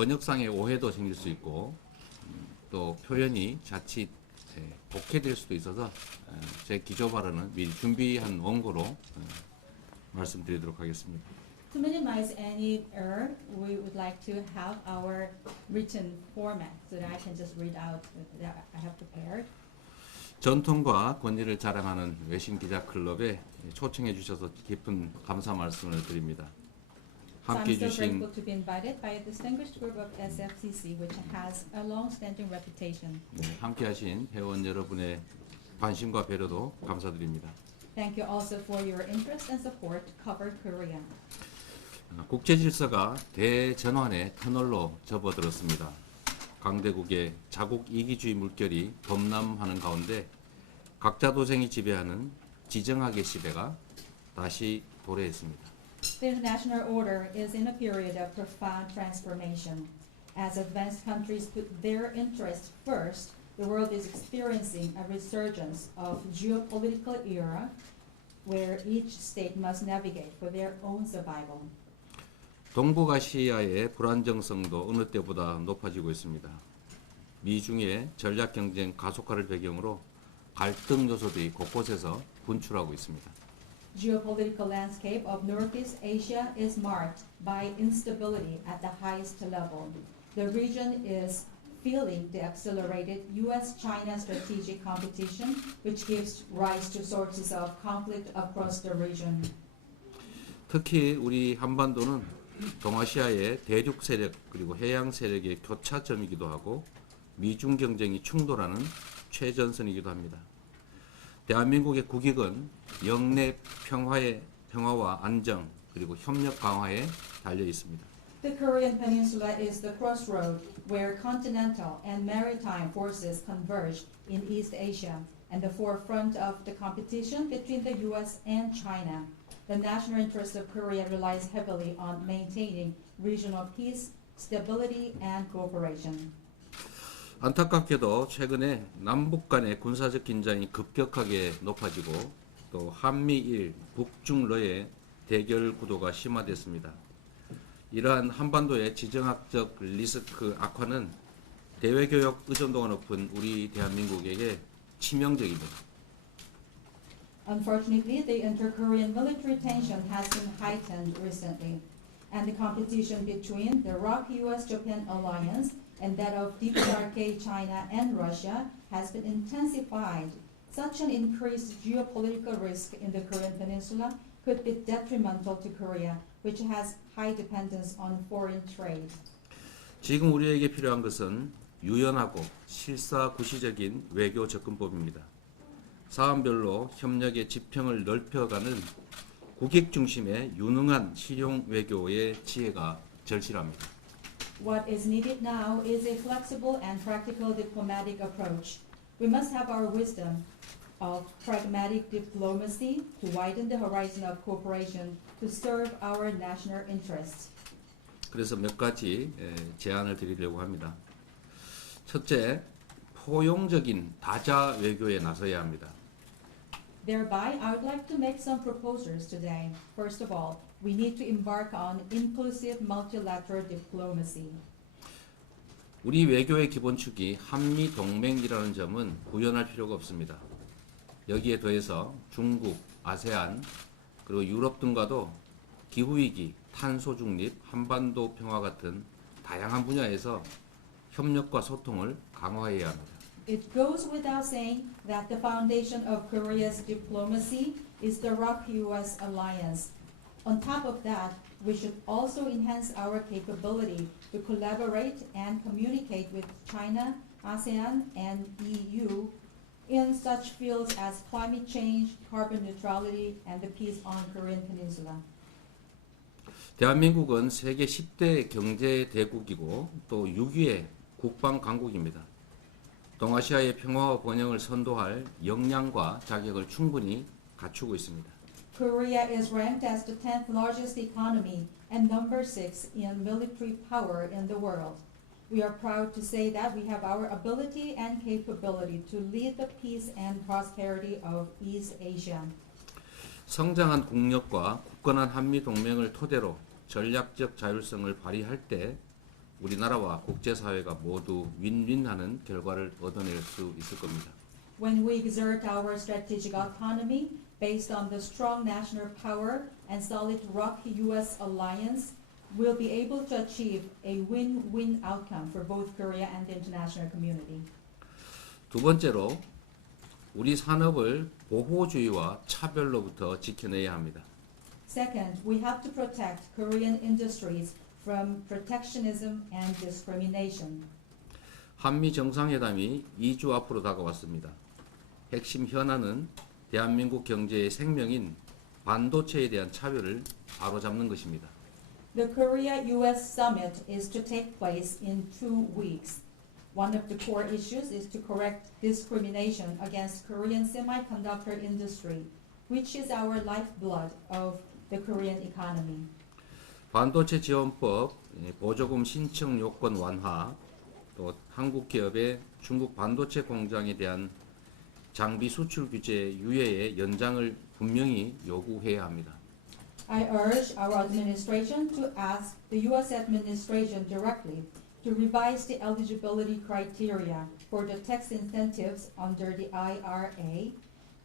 번역상의 오해도 생길 수 있고 또 표현이 자칫 복해될 수도 있어서 제 기조 발언은 미리 준비한 원고로 말씀드리도록 하겠습니다. To minimize any error, we would like to have our written format so that I can just read out that I have prepared. 전통과 권위를 자랑하는 외신 기자 클럽에 초청해 주셔서 깊은 감사 말씀을 드립니다. So I'm 함께 so 해주신 grateful to be invited by a distinguished group of SFCC, which has a long-standing reputation. 함께하신 회원 여러분의 관심과 배려도 감사드립니다. Thank you also for your interest and support to cover Korea. 국제 질서가 대전환의 터널로 접어들었습니다. 강대국의 자국 이기주의 물결이 범람하는 가운데 각자 도생이 지배하는 지정학의 시대가 다시 도래했습니다. The international order is in a period of profound transformation. As advanced countries put their interests first, the world is experiencing a resurgence of geopolitical era where each state must navigate for their own survival. 동북아시아의 불안정성도 어느 때보다 높아지고 있습니다. 미중의 전략 경쟁 가속화를 배경으로 갈등 요소들이 곳곳에서 분출하고 있습니다. Geopolitical landscape of Northeast Asia is marked by instability at the highest level. The region is feeling the accelerated U.S.-China strategic competition, which gives rise to sources of conflict across the region. 특히 우리 한반도는 동아시아의 대륙 세력 그리고 해양 세력의 교차점이기도 하고 미중 경쟁이 충돌하는 최전선이기도 합니다. 대한민국의 국익은 영내 평화와 안정 그리고 협력 강화에 달려 있습니다. The Korean Peninsula is the crossroad where continental and maritime forces converge in East Asia and the forefront of the competition between the U.S. and China. The national interest of Korea relies heavily on maintaining regional peace, stability, and cooperation. 안타깝게도 최근에 남북 간의 군사적 긴장이 급격하게 높아지고 또 한미일, 북중러의 대결 구도가 심화됐습니다. 이러한 한반도의 지정학적 리스크 악화는 대외교역 의존도가 높은 우리 대한민국에게 치명적입니다. Unfortunately, the inter-Korean military tension has been heightened recently, and the competition between the ROK-US-Japan alliance and that of DPRK, China, and Russia has been intensified. Such an increased geopolitical risk in the Korean Peninsula could be detrimental to Korea, which has high dependence on foreign trade. 지금 우리에게 필요한 것은 유연하고 실사구시적인 외교 접근법입니다. 사안별로 협력의 지평을 넓혀가는 국익 중심의 유능한 실용 외교의 지혜가 절실합니다. What is needed now is a flexible and practical diplomatic approach. We must have our wisdom of pragmatic diplomacy to widen the horizon of cooperation to serve our national interests. 그래서 몇 가지 제안을 드리려고 합니다. 첫째, 포용적인 다자 외교에 나서야 합니다. Thereby, I would like to make some proposals today. First of all, we need to embark on inclusive multilateral diplomacy. 우리 외교의 기본축이 한미 동맹이라는 점은 부연할 필요가 없습니다. 여기에 더해서 중국, 아세안, 그리고 유럽 등과도 기후위기, 탄소 중립, 한반도 평화 같은 다양한 분야에서 협력과 소통을 강화해야 합니다. It goes without saying that the foundation of Korea's diplomacy is the ROK-US alliance. On top of that, we should also enhance our capability to collaborate and communicate with China, ASEAN, and EU in such fields as climate change, carbon neutrality, and the peace on Korean Peninsula. 대한민국은 세계 10대 경제 대국이고 또 6위의 국방 강국입니다. 동아시아의 평화와 번영을 선도할 역량과 자격을 충분히 갖추고 있습니다. Korea is ranked as the 10th largest economy and number 6 in military power in the world. We are proud to say that we have our ability and capability to lead the peace and prosperity of East Asia. 성장한 국력과 굳건한 한미 동맹을 토대로 전략적 자율성을 발휘할 때 우리나라와 국제사회가 모두 윈윈하는 결과를 얻어낼 수 있을 겁니다. When we exert our strategic autonomy based on the strong national power and solid ROK-US alliance, we'll be able to achieve a win-win outcome for both Korea and the international community. 두 번째로 우리 산업을 보호주의와 차별로부터 지켜내야 합니다. Second, we have to protect Korean industries from protectionism and discrimination. 한미 정상회담이 2주 앞으로 다가왔습니다. 핵심 현안은 대한민국 경제의 생명인 반도체에 대한 차별을 바로잡는 것입니다. The Korea-US summit is to take place in 2 weeks. One of the core issues is to correct discrimination against Korean semiconductor industry, which is our lifeblood of the Korean economy. 반도체 지원법, 보조금 신청 요건 완화, 또 한국 기업의 중국 반도체 공장에 대한 장비 수출 규제 유예의 연장을 분명히 요구해야 합니다. I urge our administration to ask the U.S. administration directly to revise the eligibility criteria for the tax incentives under the IRA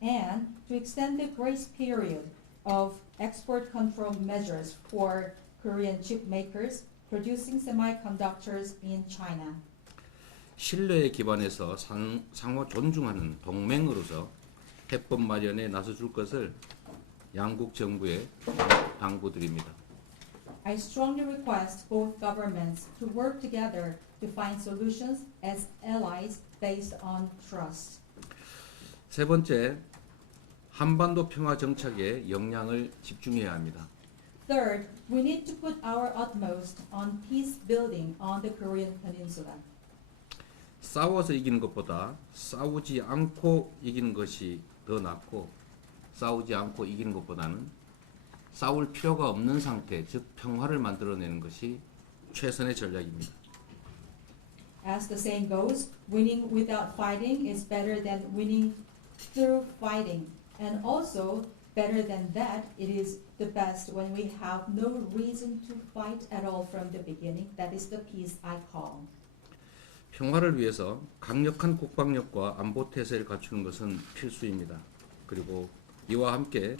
and to extend the grace period of export control measures for Korean chip makers producing semiconductors in China. 신뢰에 기반해서 상호 존중하는 동맹으로서 해법 마련에 나서줄 것을 양국 정부에 당부드립니다. I strongly request both governments to work together to find solutions as allies based on trust. 세 번째, 한반도 평화 정착에 역량을 집중해야 합니다. Third, we need to put our utmost on peace building on the Korean Peninsula. 싸워서 이기는 것보다 싸우지 않고 이기는 것이 더 낫고 싸우지 않고 이기는 것보다는 싸울 필요가 없는 상태, 즉 평화를 만들어내는 것이 최선의 전략입니다. As the saying goes, winning without fighting is better than winning through fighting. And also, better than that, it is the best when we have no reason to fight at all from the beginning. That is the peace I call. 평화를 위해서 강력한 국방력과 안보 태세를 갖추는 것은 필수입니다. 그리고 이와 함께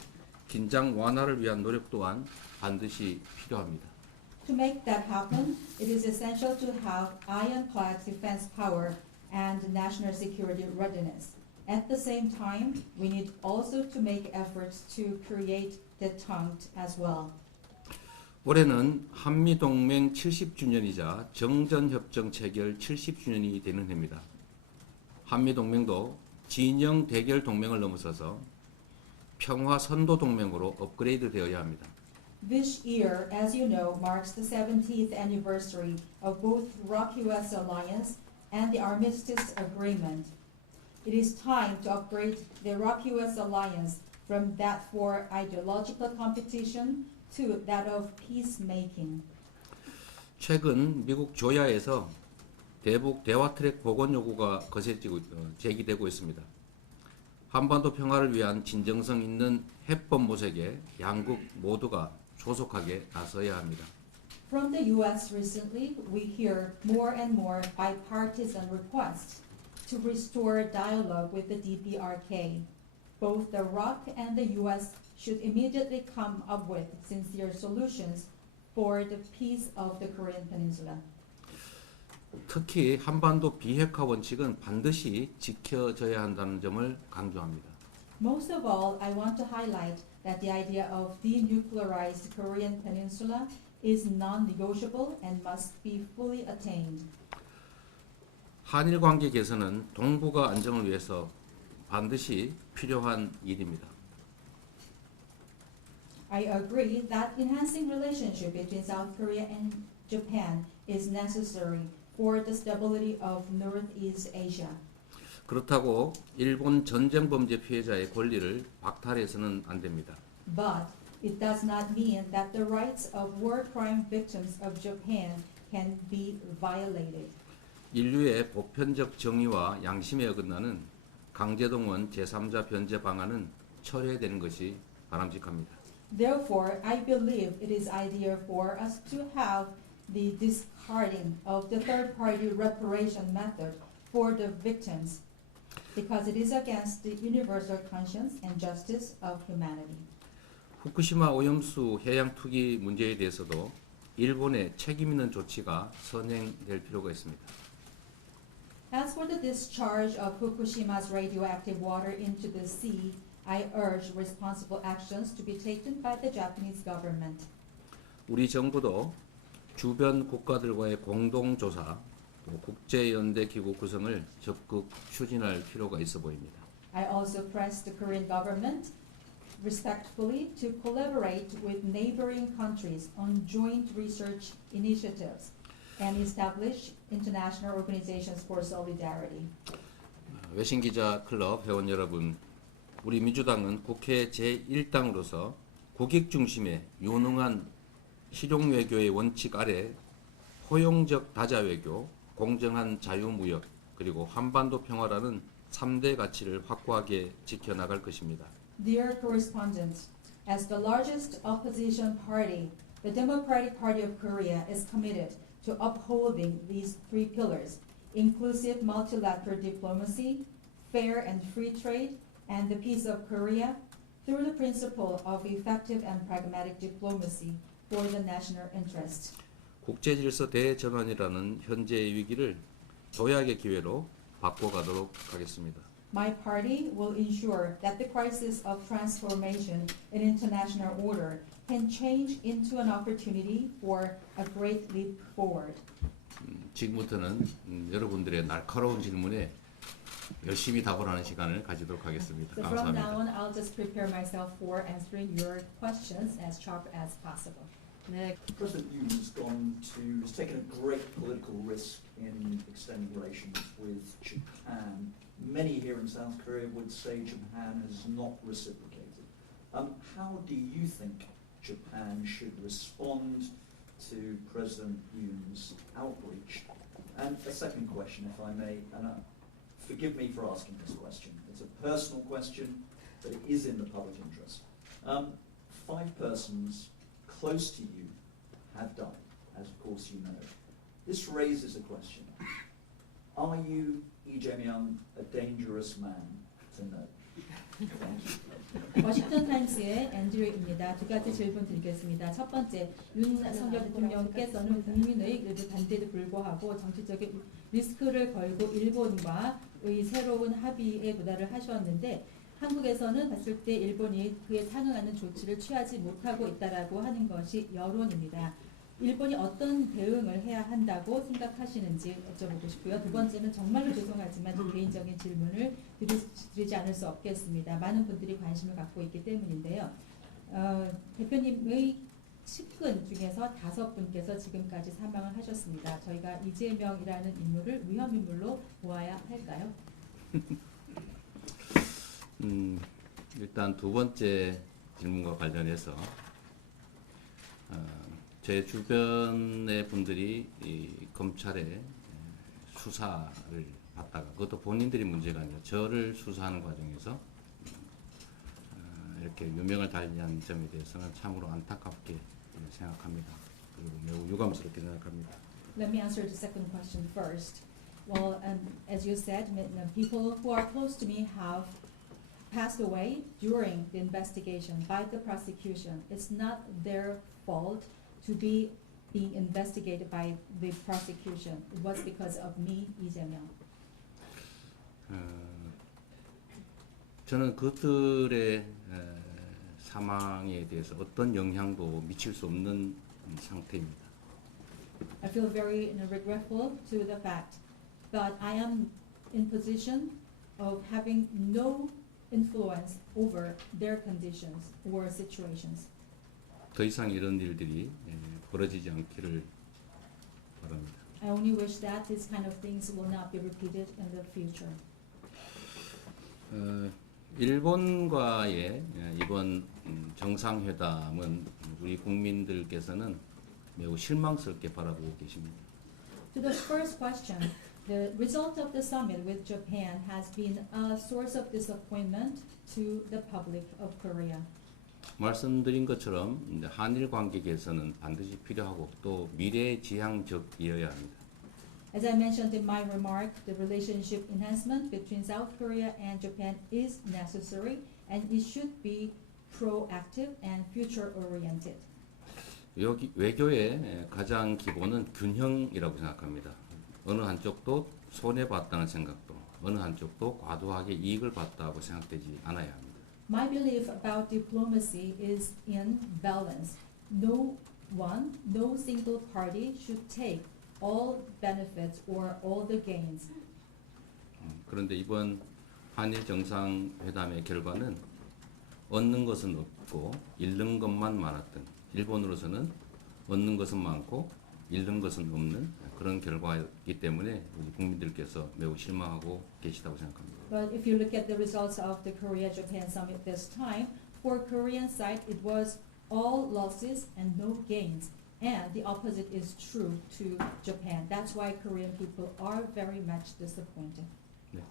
긴장 완화를 위한 노력 또한 반드시 필요합니다. To make that happen, it is essential to have ironclad defense power and national security readiness. At the same time, we need also to make efforts to create détente as well. 올해는 한미동맹 70주년이자 정전협정 체결 70주년이 되는 해입니다. 한미동맹도 진영 대결 동맹을 넘어서서 평화 선도 동맹으로 업그레이드 되어야 합니다. This year, as you know, marks the 70th anniversary of both ROK-US alliance and the Armistice Agreement. It is time to upgrade the ROK-US alliance from that for ideological competition to that of peacemaking. 최근 미국 조야에서 대북 대화 트랙 복원 요구가 거세지고 제기되고 있습니다. 한반도 평화를 위한 진정성 있는 해법 모색에 양국 모두가 조속하게 나서야 합니다. From the U.S. recently, we hear more and more bipartisan requests to restore dialogue with the DPRK. Both the ROK and the U.S. should immediately come up with sincere solutions for the peace of the Korean Peninsula. 특히 한반도 비핵화 원칙은 반드시 지켜져야 한다는 점을 강조합니다. Most of all, I want to highlight that the idea of denuclearized Korean Peninsula is non-negotiable and must be fully attained. 한일 관계 개선은 동북아 안정을 위해서 반드시 필요한 일입니다. I agree that enhancing relationship between South Korea and Japan is necessary for the stability of Northeast Asia. 그렇다고 일본 전쟁 범죄 피해자의 권리를 박탈해서는 안 됩니다. But it does not mean that the rights of war crime victims of Japan can be violated. 인류의 보편적 정의와 양심에 어긋나는 강제동원 제3자 변제 방안은 철회되는 것이 바람직합니다. Therefore, I believe it is ideal for us to have the discarding of the third-party reparation method for the victims because it is against the universal conscience and justice of humanity. 후쿠시마 오염수 해양 투기 문제에 대해서도 일본의 책임 있는 조치가 선행될 필요가 있습니다. As for the discharge of Fukushima's radioactive water into the sea, I urge responsible actions to be taken by the Japanese government. 우리 정부도 주변 국가들과의 공동 조사, 또 국제연대 기구 구성을 적극 추진할 필요가 있어 보입니다. I also press the Korean government respectfully to collaborate with neighboring countries on joint research initiatives and establish international organizations for solidarity. 외신기자 클럽 회원 여러분, 우리 민주당은 국회 제1당으로서 국익 중심의 유능한 실용 외교의 원칙 아래 포용적 다자 외교, 공정한 자유무역, 그리고 한반도 평화라는 3대 가치를 확고하게 지켜나갈 것입니다. Dear correspondents, as the largest opposition party, the Democratic Party of Korea is committed to upholding these three pillars: inclusive multilateral diplomacy, fair and free trade, and the peace of Korea through the principle of effective and pragmatic diplomacy for the national interest. 국제질서 대전환이라는 현재의 위기를 도약의 기회로 바꿔가도록 하겠습니다. My party will ensure that the crisis of transformation in international order can change into an opportunity for a great leap forward. 지금부터는 여러분들의 날카로운 질문에 열심히 답을 하는 시간을 가지도록 하겠습니다. So from now 감사합니다. on, I'll just prepare myself for answering your questions as sharp as possible. 네, President Yoon's has taken a great political risk in extending relations with Japan. Many here in South Korea would say Japan has not reciprocated. How do you think Japan should respond to President Yoon's outreach? And a second question, if I may, and forgive me for asking this question. It's a personal question, but it is in the public interest. 5 persons close to you have died, as of course you know. This raises a question. Are you, Lee Jae-myung, a dangerous man to know? 워싱턴 타임스의 앤드류입니다. 두 가지 질문 드리겠습니다. 첫 번째, 윤석열 대통령께서는 국민의 일부 반대에도 불구하고 정치적인 리스크를 걸고 일본과의 새로운 합의에 도달을 하셨는데 한국에서는 봤을 때 일본이 그에 상응하는 조치를 취하지 못하고 있다라고 하는 것이 여론입니다. 일본이 어떤 대응을 해야 한다고 생각하시는지 여쭤보고 싶고요. 두 번째는 정말로 죄송하지만 좀 개인적인 질문을 드리지 않을 수 없겠습니다. 많은 분들이 관심을 갖고 있기 때문인데요. 대표님의 측근 중에서 5분께서 지금까지 사망을 하셨습니다. 저희가 이재명이라는 인물을 위험 인물로 보아야 할까요? 일단 두 번째 질문과 관련해서 제 주변의 분들이 이 검찰의 수사를 받다가 그것도 본인들이 문제가 아니라 저를 수사하는 과정에서 이렇게 유명을 달리한 점에 대해서는 참으로 안타깝게 생각합니다. 그리고 매우 유감스럽게 생각합니다. Let me answer the second question first. Well, as you said, people who are close to me have passed away during the investigation by the prosecution. It's not their fault to be being investigated by the prosecution. It was because of me, Lee Jae-myung. 저는 그들의 사망에 대해서 어떤 영향도 미칠 수 없는 상태입니다. I feel very regretful to the fact that I am in position of having no influence over their conditions or situations. 더 이상 이런 일들이 벌어지지 않기를 바랍니다. I only wish that these kind of things will not be repeated in the future. 일본과의 이번 정상회담은 우리 국민들께서는 매우 실망스럽게 바라보고 계십니다. To the first question, the result of the summit with Japan has been a source of disappointment to the public of Korea. 말씀드린 것처럼 이제 한일 관계 개선은 반드시 필요하고 또 미래지향적이어야 합니다. As I mentioned in my remark, the relationship enhancement between South Korea and Japan is necessary and it should be proactive and future-oriented. 여기 외교의 가장 기본은 균형이라고 생각합니다. 어느 한쪽도 손해봤다는 생각도 어느 한쪽도 과도하게 이익을 봤다고 생각되지 않아야 합니다. My belief about diplomacy is in balance. No single party should take all benefits or all the gains. 그런데 이번 한일 정상회담의 결과는 얻는 것은 없고 잃는 것만 많았던 일본으로서는 얻는 것은 많고 잃는 것은 없는 그런 결과이기 때문에 우리 국민들께서 매우 실망하고 계시다고 생각합니다. But if you look at the results of the Korea-Japan summit this time, for Korean side it was all losses and no gains. And the opposite is true to Japan. That's why Korean people are very much disappointed. 네,